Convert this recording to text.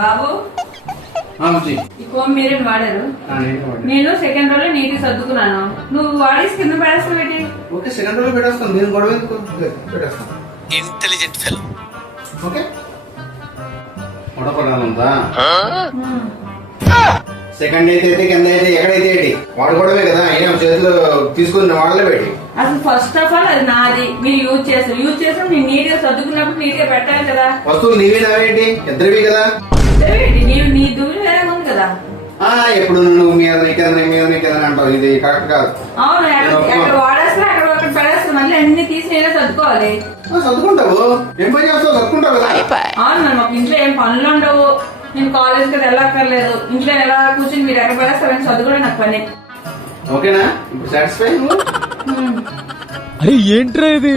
బాబు ఈ కోమ్ మీరే వాడారు. నేను సెకండ్ రోజు నీటి సర్దుకున్నాను. నువ్వు వాడేసి కింద పడేస్తావు ఏంటి? ఓకే, సెకండ్ రోజు పెట్టేస్తాను. నేను గొడవ ఎందుకు పెట్టేస్తాను. Intelligent fellow. ఓకే, గొడవపడాలంతా సెకండ్ అయితే కింద అయితే ఎక్కడైతే ఏంటి వాడు గొడవే కదా. అయినా చేతిలో తీసుకుని వాడలే పెట్టి. అసలు ఫస్ట్ ఆఫ్ ఆల్ అది నాది. మీరు యూజ్ చేస్తాం నేను నీట్ గా సర్దుకున్నప్పుడు నీట్ గా పెట్టాలి కదా. వస్తువులు నీవే నావేంటి? ఇద్దరివి కదా. నీవు నీ దుమ్ము వేరే ఉంది కదా. ఎప్పుడు నువ్వు మీద అంటావు. ఇది కరెక్ట్ కాదు. అవును, ఎక్కడ వాడేస్తా అక్కడ అక్కడ పడేస్తా. మళ్ళీ అన్ని తీసి నేనే సర్దుకోవాలి. చదువుకుంటావు, ఏం పని చేస్తావు? చదువుకుంటావు కదా. అవును, మరి మాకు ఇంట్లో ఏం పనులు ఉండవు. నేను కాలేజ్ కి వెళ్ళక్కర్లేదు. ఇంట్లో ఎలా కూర్చొని మీరు ఎక్కడ పడేస్తారని చదువుకోవడం నాకు పని. ఓకేనా? ఇప్పుడు సాటిస్ఫై? అరే ఏంట్రా ఇది?